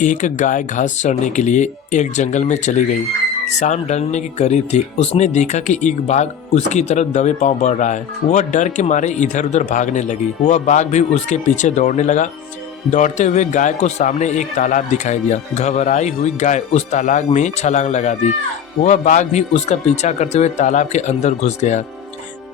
एक गाय घास चरने के लिए एक जंगल में चली गई। शाम ढलने के करीब थी। उसने देखा कि एक बाघ उसकी तरफ दबे पांव बढ़ रहा है। वह डर के मारे इधर उधर भागने लगी। वह बाघ भी उसके पीछे दौड़ने लगा। दौड़ते हुए गाय को सामने एक तालाब दिखाई दिया। घबराई हुई गाय उस तालाब में छलांग लगा दी। वह बाघ भी उसका पीछा करते हुए तालाब के अंदर घुस गया।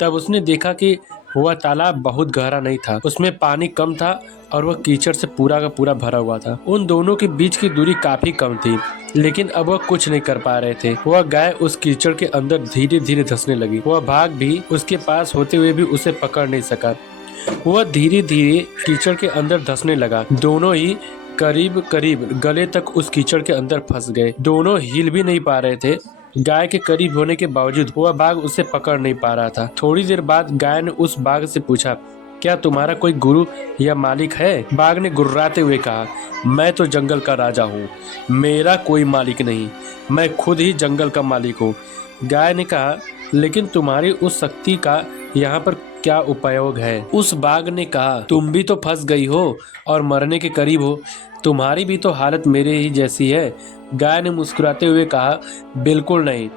तब उसने देखा कि वह तालाब बहुत गहरा नहीं था, उसमें पानी कम था और वह कीचड़ से पूरा का पूरा भरा हुआ था। उन दोनों के बीच की दूरी काफी कम थी, लेकिन अब वह कुछ नहीं कर पा रहे थे। वह गाय उस कीचड़ के अंदर धीरे धीरे धंसने लगी। वह बाघ भी उसके पास होते हुए भी उसे पकड़ नहीं सका। वह धीरे धीरे कीचड़ के अंदर धंसने लगा। दोनों ही करीब करीब गले तक उस कीचड़ के अंदर फंस गए। दोनों हिल भी नहीं पा रहे थे। गाय के करीब होने के बावजूद वह बाघ उसे पकड़ नहीं पा रहा था। थोड़ी देर बाद गाय ने उस बाघ से पूछा, क्या तुम्हारा कोई गुरु या मालिक है? बाघ ने गुर्राते हुए कहा, मैं तो जंगल का राजा हूँ, मेरा कोई मालिक नहीं, मैं खुद ही जंगल का मालिक हूँ। गाय ने कहा, लेकिन तुम्हारी उस शक्ति का यहाँ पर क्या उपयोग है? उस बाघ ने कहा, तुम भी तो फंस गई हो और मरने के करीब हो, तुम्हारी भी तो हालत मेरे ही जैसी है। गाय ने मुस्कुराते हुए कहा, बिल्कुल नहीं,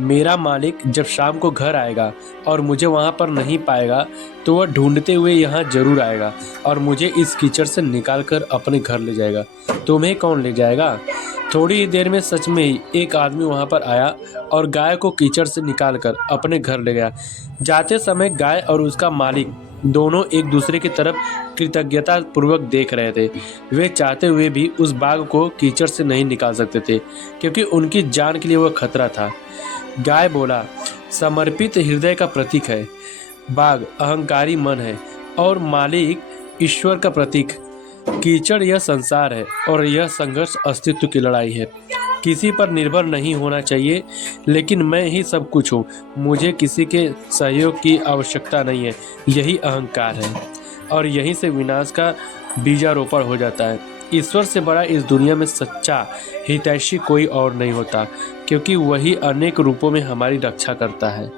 मेरा मालिक जब शाम को घर आएगा और मुझे वहाँ पर नहीं पाएगा तो वह ढूंढते हुए यहाँ जरूर आएगा और मुझे इस कीचड़ से निकाल कर अपने घर ले जाएगा। तुम्हें कौन ले जाएगा? थोड़ी ही देर में सच में ही एक आदमी वहाँ पर आया और गाय को कीचड़ से निकाल कर अपने घर ले गया। जाते समय गाय और उसका मालिक दोनों एक दूसरे की तरफ कृतज्ञता पूर्वक देख रहे थे। वे चाहते हुए भी उस बाघ को कीचड़ से नहीं निकाल सकते थे, क्योंकि उनकी जान के लिए वह खतरा था। गाय बोला, समर्पित हृदय का प्रतीक है, बाघ अहंकारी मन है और मालिक ईश्वर का प्रतीक। कीचड़ यह संसार है और यह संघर्ष अस्तित्व की लड़ाई है। किसी पर निर्भर नहीं होना चाहिए, लेकिन मैं ही सब कुछ हूँ, मुझे किसी के सहयोग की आवश्यकता नहीं है। यही अहंकार है और यहीं से विनाश का बीजारोपण हो जाता है। ईश्वर से बड़ा इस दुनिया में सच्चा हितैषी कोई और नहीं होता, क्योंकि वही अनेक रूपों में हमारी रक्षा करता है।